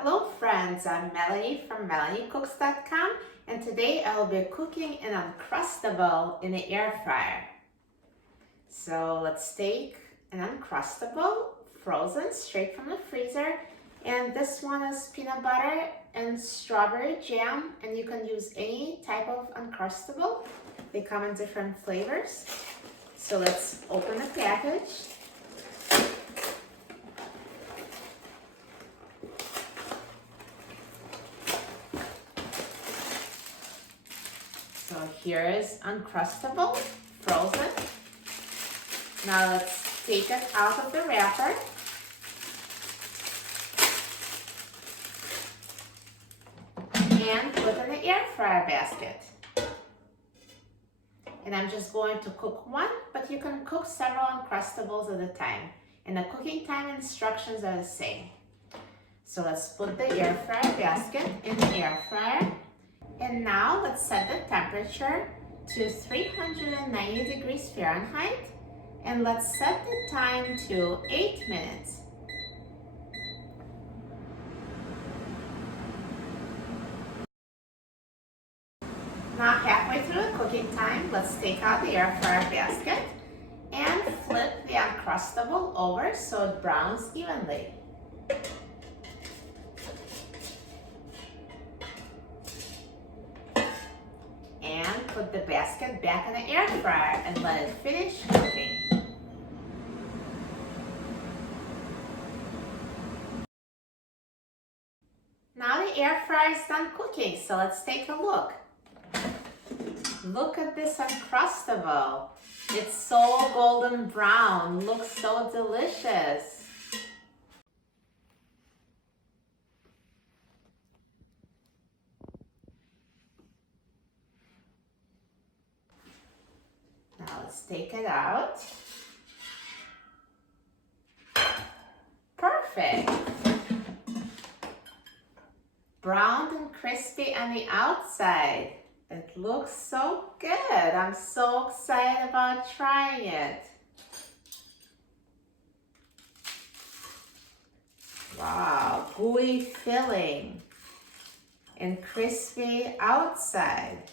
Hello friends, I'm Melanie from melaniecooks.com, and today I'll be cooking an Uncrustable in the air fryer. So let's take an Uncrustable Frozen straight from the freezer, and this one is peanut butter and strawberry jam, and you can use any type of Uncrustable. They come in different flavors. So let's open the package. So here is Uncrustable Frozen. Now let's take it out of the wrapper. And put in the air fryer basket. And I'm just going to cook one, but you can cook several Uncrustables at a time. And the cooking time instructions are the same. So let's put the air fryer basket in the air fryer. And now let's set the temperature to 390 degrees Fahrenheit. And let's set the time to 8 minutes. Now halfway through the cooking time, let's take out the air fryer basket and flip the Uncrustable over so it browns evenly. And put the basket back in the air fryer and let it finish cooking. Now the air fryer is done cooking, so let's take a look. Look at this Uncrustable. It's so golden brown, looks so delicious. Now let's take it out. Perfect. Browned and crispy on the outside. It looks so good. I'm so excited about trying it. Wow, gooey filling and crispy outside.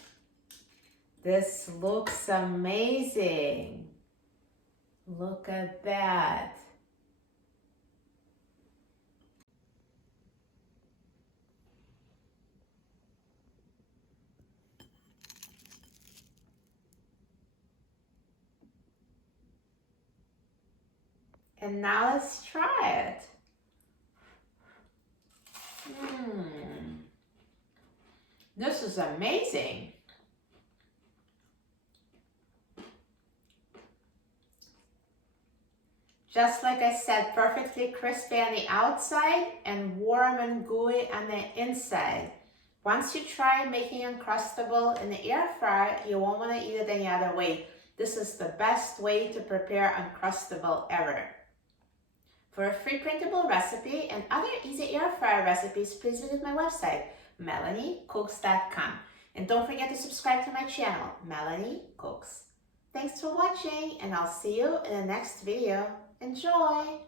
This looks amazing. Look at that. And now let's try it. This is amazing. Just like I said, perfectly crispy on the outside and warm and gooey on the inside. Once you try making Uncrustable in the air fryer, you won't want to eat it any other way. This is the best way to prepare Uncrustable ever. For a free printable recipe and other easy air fryer recipes, please visit my website, melaniecooks.com. And don't forget to subscribe to my channel, Melanie Cooks. Thanks for watching, and I'll see you in the next video. Enjoy!